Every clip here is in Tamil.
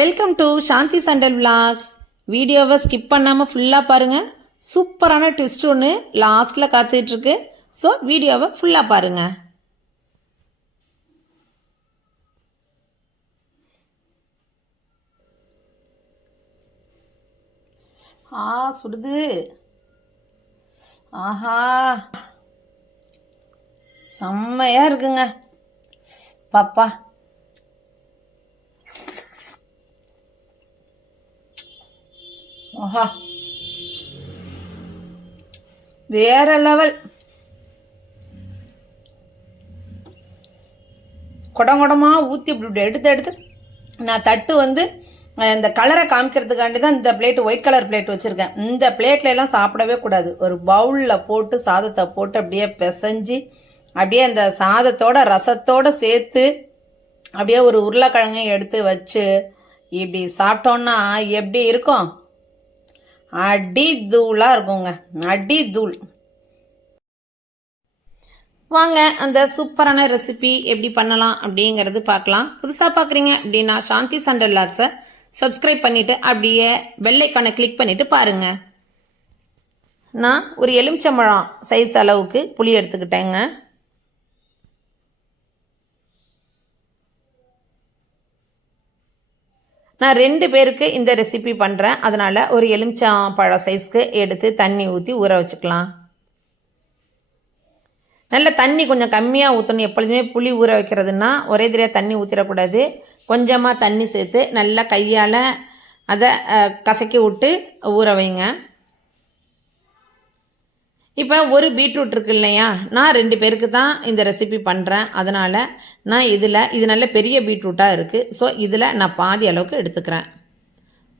Welcome to Shanthi Sundal vlogs. வீடியோவை ஸ்கிப் பண்ணாமல் ஃபுல்லாக பாருங்கள். சூப்பரான ட்விஸ்ட் ஒன்று லாஸ்ட்டில் காத்துட்ருக்கு. ஸோ வீடியோவை ஃபுல்லாக பாருங்கள். சுடுது. ஆஹா, செம்மையாக இருக்குங்க பாப்பா. ஆஹா, வேற லெவல். குடங்குடமாக ஊற்றி இப்படி எடுத்து நான் தட்டு இந்த கலரை காமிக்கிறதுக்காண்டி தான் இந்த பிளேட்டு ஒயிட் கலர் பிளேட் வச்சுருக்கேன். இந்த பிளேட்ல எல்லாம் சாப்பிடவே கூடாது. ஒரு பவுலில் போட்டு சாதத்தை போட்டு அப்படியே பிசைஞ்சு அப்படியே அந்த சாதத்தோட ரசத்தோடு சேர்த்து அப்படியே ஒரு உருளைக்கிழங்கை எடுத்து வச்சு இப்படி சாப்பிட்டோன்னா எப்படி இருக்கும்? அடி தூளாக இருக்குங்க, அடி தூள். வாங்க அந்த சூப்பரான ரெசிபி எப்படி பண்ணலாம் அப்படிங்கிறது பார்க்கலாம். புதுசாக பார்க்குறீங்க அப்படின்னா சாந்தி சண்டல் விலாக்ஸை சப்ஸ்கிரைப் பண்ணிவிட்டு அப்படியே பெல் ஐகானை கிளிக் பண்ணிவிட்டு பாருங்கள். நான் ஒரு எலுமிச்சம்பழம் சைஸ் அளவுக்கு புளி எடுத்துக்கிட்டேங்க. நான் 2 பேருக்கு இந்த ரெசிபி பண்ணுறேன். அதனால் ஒரு எலுமிச்சம்பழம் சைஸ்க்கு எடுத்து தண்ணி ஊற்றி ஊற வச்சுக்கலாம். நல்ல தண்ணி கொஞ்சம் கம்மியாக ஊற்றணும். எப்பொழுதுமே புளி ஊற வைக்கிறதுனா ஒரே தடவையாக தண்ணி ஊற்றிடக்கூடாது. கொஞ்சமாக தண்ணி சேர்த்து நல்லா கையால் அதை கசக்கி விட்டு ஊற வைங்க. இப்போ ஒரு பீட்ரூட் இருக்கு இல்லையா, நான் 2 பேருக்கு தான் இந்த ரெசிபி பண்ணுறேன். அதனால் நான் இது நல்ல பெரிய பீட்ரூட்டாக இருக்குது. ஸோ இதில் நான் பாதி அளவுக்கு எடுத்துக்கிறேன்.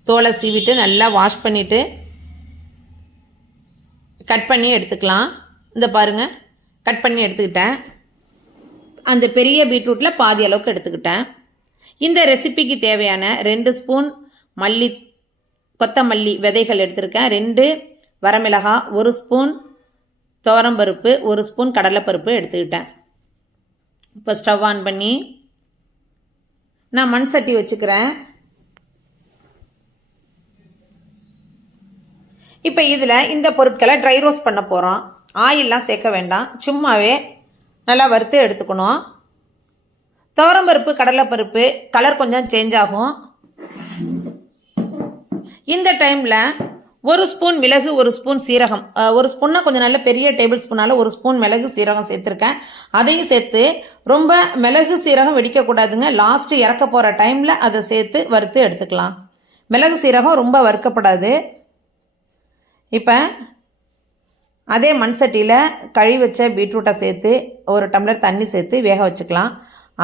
தோலை சீவிட்டு நல்லா வாஷ் பண்ணிவிட்டு கட் பண்ணி எடுத்துக்கலாம். இந்த பாருங்கள், கட் பண்ணி எடுத்துக்கிட்டேன். அந்த பெரிய பீட்ரூட்டில் பாதி அளவுக்கு எடுத்துக்கிட்டேன். இந்த ரெசிபிக்கு தேவையான 2 ஸ்பூன் கொத்தமல்லி விதைகள் எடுத்திருக்கேன். 2 வரமிளகாய், 1 ஸ்பூன் துவரம்பருப்பு, 1 ஸ்பூன் கடலைப்பருப்பு எடுத்துக்கிட்டேன். இப்போ ஸ்டவ் ஆன் பண்ணி நான் மண் சட்டி வச்சுக்கிறேன். இப்போ இதில் இந்த பொருட்களை ட்ரை ரோஸ்ட் பண்ண போகிறோம். ஆயிலெலாம் சேர்க்க வேண்டாம், சும்மாவே நல்லா வறுத்து எடுத்துக்கணும். துவரம்பருப்பு கடலைப்பருப்பு கலர் கொஞ்சம் சேஞ்ச் ஆகும். இந்த டைமில் 1 ஸ்பூன் மிளகு, 1 ஸ்பூன் சீரகம், 1 ஸ்பூன்னா கொஞ்சம் நல்ல பெரிய டேபிள் ஸ்பூனால் 1 ஸ்பூன் மிளகு சீரகம் சேர்த்துருக்கேன். அதையும் சேர்த்து ரொம்ப மிளகு சீரகம் வெடிக்கக்கூடாதுங்க. லாஸ்ட்டு இறக்க போகிற டைமில் அதை சேர்த்து வறுத்து எடுத்துக்கலாம். மிளகு சீரகம் ரொம்ப வறுக்கப்படாது. இப்போ அதே மண் சட்டியில் கழுவி வச்ச பீட்ரூட்டை சேர்த்து 1 டம்ளர் தண்ணி சேர்த்து வேக வச்சுக்கலாம்.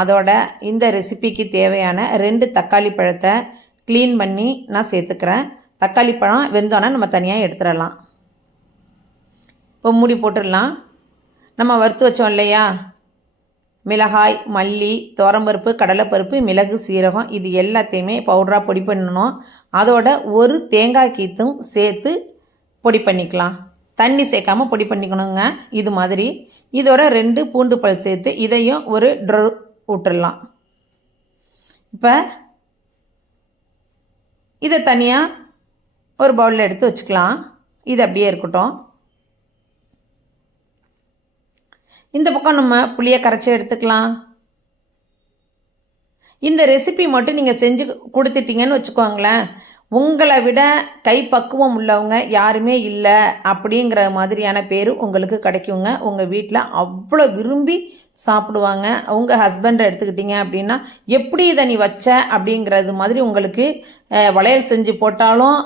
அதோட இந்த ரெசிபிக்கு தேவையான 2 தக்காளி பழத்தை க்ளீன் பண்ணி நான் சேர்த்துக்கிறேன். தக்காளி பழம் வெந்தோன்னா நம்ம தனியாக எடுத்துடலாம். இப்போ மூடி போட்டுடலாம். நம்ம வறுத்து வச்சோம் இல்லையா, மிளகாய், மல்லி, துவரம்பருப்பு, கடலைப்பருப்பு, மிளகு, சீரகம், இது எல்லாத்தையுமே பவுடராக பொடி பண்ணணும். அதோட 1 தேங்காய் கீத்தும் சேர்த்து பொடி பண்ணிக்கலாம். தண்ணி சேர்க்காமல் பொடி பண்ணிக்கணுங்க. இது மாதிரி இதோட 2 பூண்டு பல் சேர்த்து இதையும் ஒரு ட்ரோ விட்டுடலாம். இப்போ இதை தனியாக ஒரு பவுலில் எடுத்து வச்சுக்கலாம். இது அப்படியே இருக்கட்டும். இந்த பக்கம் நம்ம புளியை கரைச்சி எடுத்துக்கலாம். இந்த ரெசிபி மட்டும் நீங்கள் செஞ்சு கொடுத்துட்டீங்கன்னு வச்சுக்கோங்களேன், உங்களை விட கைப்பக்குவம் உள்ளவங்க யாருமே இல்லை அப்படிங்கிற மாதிரியான பேர் உங்களுக்கு கிடைக்குங்க. உங்கள் வீட்டில் அவ்வளோ விரும்பி சாப்பிடுவாங்க. உங்கள் ஹஸ்பண்டை எடுத்துக்கிட்டீங்க அப்படின்னா எப்படி இதை நீ வச்ச அப்படிங்கிறது மாதிரி உங்களுக்கு வளையல் செஞ்சு போட்டாலும்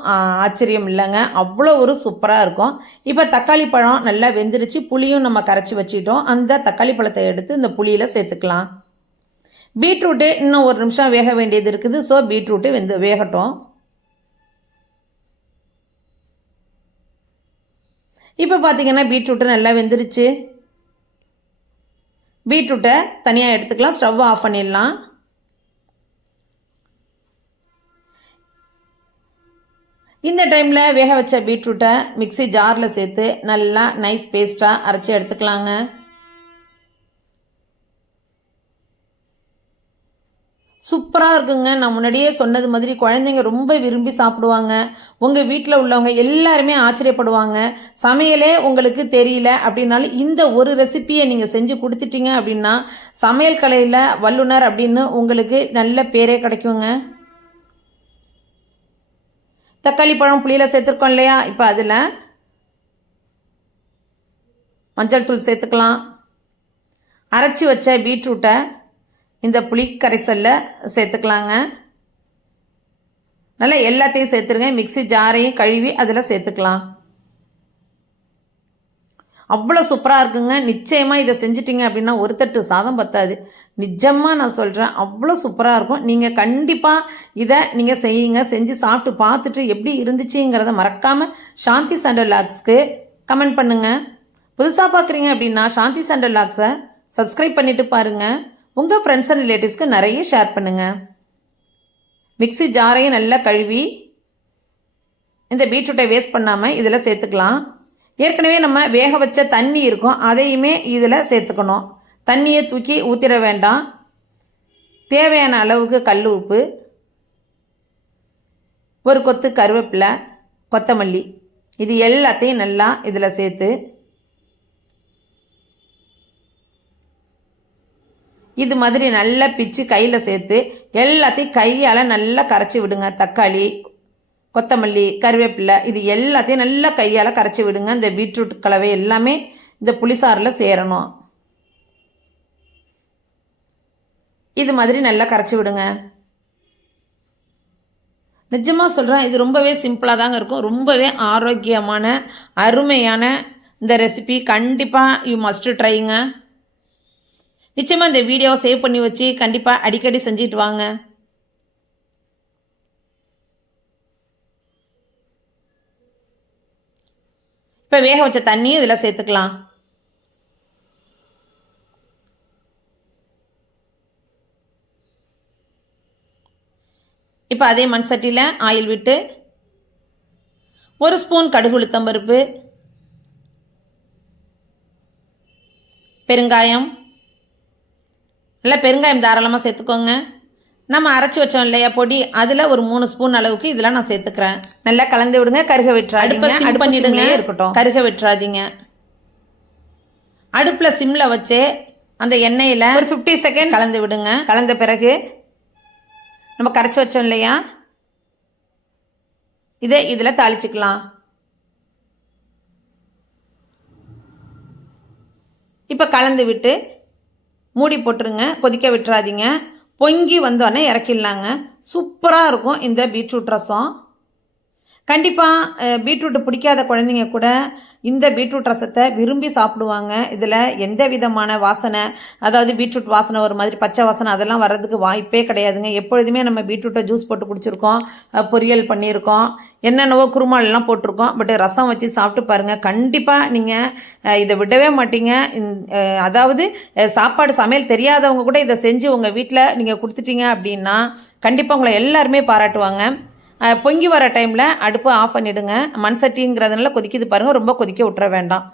ஆச்சரியம் இல்லைங்க. அவ்வளோ ஒரு சூப்பராக இருக்கும். இப்போ தக்காளி பழம் நல்லா வெந்துருச்சு. புளியும் நம்ம கரைச்சி வச்சிட்டோம். அந்த தக்காளி பழத்தை எடுத்து இந்த புளியில் சேர்த்துக்கலாம். பீட்ரூட்டு இன்னும் 1 நிமிஷம் வேக வேண்டியது இருக்குது. ஸோ பீட்ரூட்டு வேகட்டும். இப்போ பார்த்தீங்கன்னா பீட்ரூட்டு நல்லா வெந்துருச்சு. பீட்ரூட்டை தனியாக எடுத்துக்கலாம். ஸ்டவ் ஆஃப் பண்ணிடலாம். இந்த டைமில் வேக வச்ச பீட்ரூட்டை மிக்ஸி ஜாரில் சேர்த்து நல்லா நைஸ் பேஸ்ட்டாக அரைச்சி எடுத்துக்கலாங்க. சூப்பராக சூப்பராக இருக்குங்க. நான் முன்னாடியே சொன்னது மாதிரி குழந்தைங்க ரொம்ப விரும்பி சாப்பிடுவாங்க. உங்கள் வீட்டில் உள்ளவங்க எல்லாருமே ஆச்சரியப்படுவாங்க. சமையலே உங்களுக்கு தெரியல அப்படின்னாலும் இந்த ஒரு ரெசிப்பியை நீங்கள் செஞ்சு கொடுத்துட்டீங்க அப்படின்னா சமையல் கலையில் வல்லுனர் அப்படின்னு உங்களுக்கு நல்ல பேரே கிடைக்குங்க. தக்காளி பழம் புளியில் சேர்த்துருக்கோம் இல்லையா, இப்போ அதில் மஞ்சள் தூள் சேர்த்துக்கலாம். அரைச்சி வச்ச பீட்ரூட்டை இந்த புளி கரைசலில் சேர்த்துக்கலாங்க. நல்லா எல்லாத்தையும் சேர்த்துருங்க. மிக்ஸி ஜாரையும் கழுவி அதில் சேர்த்துக்கலாம். அவ்வளோ சூப்பராக இருக்குங்க. நிச்சயமாக இதை செஞ்சிட்டிங்க அப்படின்னா ஒரு தட்டு சாதம் பத்தாது. நிஜமாக நான் சொல்கிறேன், அவ்வளோ சூப்பராக இருக்கும். நீங்கள் கண்டிப்பாக இதை நீங்கள் செய்யுங்க. செஞ்சு சாப்பிட்டு பார்த்துட்டு எப்படி இருந்துச்சுங்கிறத மறக்காமல் சாந்தி சண்டல் லாக்ஸ்க்கு கமெண்ட் பண்ணுங்கள். புதுசாக பார்க்குறீங்க அப்படின்னா சாந்தி சண்டல் லாக்ஸை சப்ஸ்கிரைப் பண்ணிவிட்டு பாருங்கள். உங்கள் ஃப்ரெண்ட்ஸ் அண்ட் ரிலேட்டிவ்ஸ்க்கு நிறைய ஷேர் பண்ணுங்கள். மிக்ஸி ஜாரையும் நல்லா கழுவி இந்த பீட்ரூட்டை வேஸ்ட் பண்ணாமல் இதில் சேர்த்துக்கலாம். ஏற்கனவே நம்ம வேக வச்ச தண்ணி இருக்கும், அதையுமே இதில் சேர்த்துக்கணும். தண்ணியை தூக்கி ஊற்றிட வேண்டாம். தேவையான அளவுக்கு கல் உப்பு, ஒரு கொத்து கருவேப்பிலை, கொத்தமல்லி, இது எல்லாத்தையும் நல்லா இதில் சேர்த்து இது மாதிரி நல்லா பிச்சு கையில் சேர்த்து எல்லாத்தையும் கையால் நல்லா கரைச்சி விடுங்க. தக்காளி, கொத்தமல்லி, கருவேப்பிலை, இது எல்லாத்தையும் நல்லா கையால் கரைச்சி விடுங்க. இந்த பீட்ரூட் கலவை எல்லாமே இந்த புளிசாறில் சேரணும். இது மாதிரி நல்லா கரைச்சி விடுங்க. நிஜமாக சொல்கிறேன், இது ரொம்பவே சிம்பிளாக தாங்க இருக்கும். ரொம்பவே ஆரோக்கியமான அருமையான இந்த ரெசிபி கண்டிப்பாக யூ மஸ்ட் ட்ரைங்க. நிச்சயமாக இந்த வீடியோவை சேவ் பண்ணி வச்சு கண்டிப்பாக அடிக்கடி செஞ்சுட்டு வாங்க. இப்போ வேக வச்ச தண்ணியும் இதில் சேர்த்துக்கலாம். இப்போ அதே மண் சட்டியில் ஆயில் விட்டு 1 ஸ்பூன் கடுகு உளுத்தம்பருப்பு, பெருங்காயம், நல்லா பெருங்காயம் தாராளமாக சேர்த்துக்கோங்க. நம்ம அரைச்சி வச்சோம் இல்லையா பொடி, அதில் ஒரு 3 ஸ்பூன் அளவுக்கு இதில் நான் சேர்த்துக்கிறேன். நல்லா கலந்து விடுங்க. கருக விட்டுறாதீங்க. அடுப்பு பண்ணிடுங்க, இருக்கட்டும். கருக விட்டுறாதீங்க. அடுப்பில் சிம்மில் வச்சு அந்த எண்ணெயில் ஒரு 50 செகண்ட் கலந்து விடுங்க. கலந்த பிறகு நம்ம கரைச்சி வச்சோம் இல்லையா, இதை இதில் தாளிச்சுக்கலாம். இப்போ கலந்து விட்டு மூடி போட்டுருங்க. கொதிக்க விட்டுறாதீங்க. பொங்கி வந்தோடனே இறக்கிடலாங்க. சூப்பராக இருக்கும் இந்த பீட்ரூட் ரசம். கண்டிப்பாக பீட்ரூட்டு பிடிக்காத குழந்தைங்க கூட இந்த பீட்ரூட் ரசத்தை விரும்பி சாப்பிடுவாங்க. இதில் எந்த விதமான வாசனை, அதாவது பீட்ரூட் வாசனை ஒரு மாதிரி பச்சை வாசனை அதெல்லாம் வர்றதுக்கு வாய்ப்பே கிடையாதுங்க. எப்பொழுதுமே நம்ம பீட்ரூட்டை ஜூஸ் போட்டு குடிச்சிருக்கோம், பொரியல் பண்ணியிருக்கோம், என்னென்னவோ குருமாலெலாம் போட்டிருக்கோம். பட் ரசம் வச்சு சாப்பிட்டு பாருங்கள். கண்டிப்பாக நீங்கள் இதை விடவே மாட்டீங்க. அதாவது சாப்பாடு சமையல் தெரியாதவங்க கூட இதை செஞ்சு உங்கள் வீட்டில் நீங்கள் கொடுத்துட்டீங்க அப்படின்னா கண்டிப்பாக உங்களை எல்லாருமே பாராட்டுவாங்க. பொங்கி வர டைமில் அடுப்பு ஆஃப் பண்ணிவிடுங்க. மண் சட்டிங்கிறதுனால கொதிக்குது பாருங்கள், ரொம்ப கொதிக்க விட்டுற வேண்டாம்.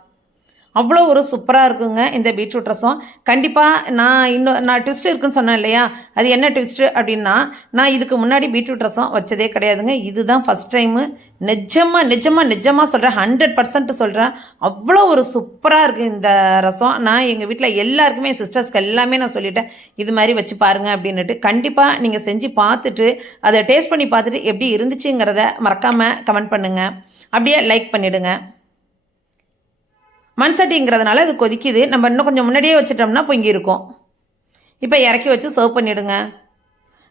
அவ்வளோ ஒரு சூப்பராக இருக்குங்க இந்த பீட்ரூட் ரசம். கண்டிப்பாக நான் ட்விஸ்ட் இருக்குன்னு சொன்னேன் இல்லையா, அது என்ன ட்விஸ்ட்டு அப்படின்னா, நான் இதுக்கு முன்னாடி பீட்ரூட் ரசம் வச்சதே கிடையாதுங்க. இதுதான் ஃபஸ்ட் டைமு. நிஜமாக சொல்கிறேன், 100% சொல்கிறேன். அவ்வளோ ஒரு சூப்பராக இருக்குது இந்த ரசம். நான் எங்கள் வீட்டில் எல்லாருக்குமே, சிஸ்டர்ஸ்க்கு எல்லாமே நான் சொல்லிட்டேன், இது மாதிரி வச்சு பாருங்கள் அப்படின்னுட்டு. கண்டிப்பாக நீங்கள் செஞ்சு பார்த்துட்டு அதை டேஸ்ட் பண்ணி பார்த்துட்டு எப்படி இருந்துச்சுங்கிறத மறக்காமல் கமெண்ட் பண்ணுங்கள். அப்படியே லைக் பண்ணிவிடுங்க. மண் சட்டிங்கிறதுனால அது கொதிக்குது. நம்ம இன்னும் கொஞ்சம் முன்னாடியே வச்சுட்டோம்னா பொங்கி இருக்கும். இப்போ இறக்கி வச்சு சர்வ் பண்ணிவிடுங்க.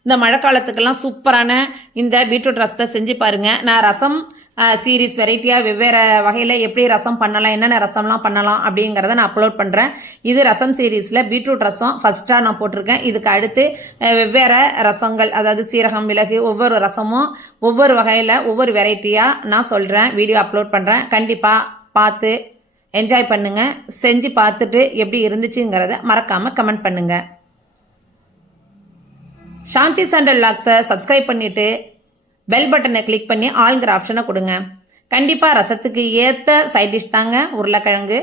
இந்த மழை காலத்துக்கெல்லாம் சூப்பரான இந்த பீட்ரூட் ரசத்தை செஞ்சு பாருங்கள். நான் ரசம் சீரீஸ் வெரைட்டியாக வெவ்வேறு வகையில் எப்படி ரசம் பண்ணலாம், என்னென்ன ரசம்லாம் பண்ணலாம் அப்படிங்கிறத நான் அப்லோட் பண்ணுறேன். இது ரசம் சீரீஸில் பீட்ரூட் ரசம் ஃபஸ்ட்டாக நான் போட்டிருக்கேன். இதுக்கு அடுத்து வெவ்வேறு ரசங்கள், அதாவது சீரகம், மிளகு, ஒவ்வொரு ரசமும் ஒவ்வொரு வகையில் ஒவ்வொரு வெரைட்டியாக நான் சொல்கிறேன், வீடியோ அப்லோட் பண்ணுறேன். கண்டிப்பாக பார்த்து என்ஜாய் பண்ணுங்கள். செஞ்சு பார்த்துட்டு எப்படி இருந்துச்சுங்கிறத மறக்காமல் கமெண்ட் பண்ணுங்கள். சாந்தி சண்டல் லாக்ஸை சப்ஸ்கிரைப் பண்ணிவிட்டு பெல் பட்டனை கிளிக் பண்ணி ஆல்ங்கிற ஆப்ஷனை கொடுங்க. கண்டிப்பாக ரசத்துக்கு ஏற்ற சைட் டிஷ் தாங்க உருளைக்கிழங்கு.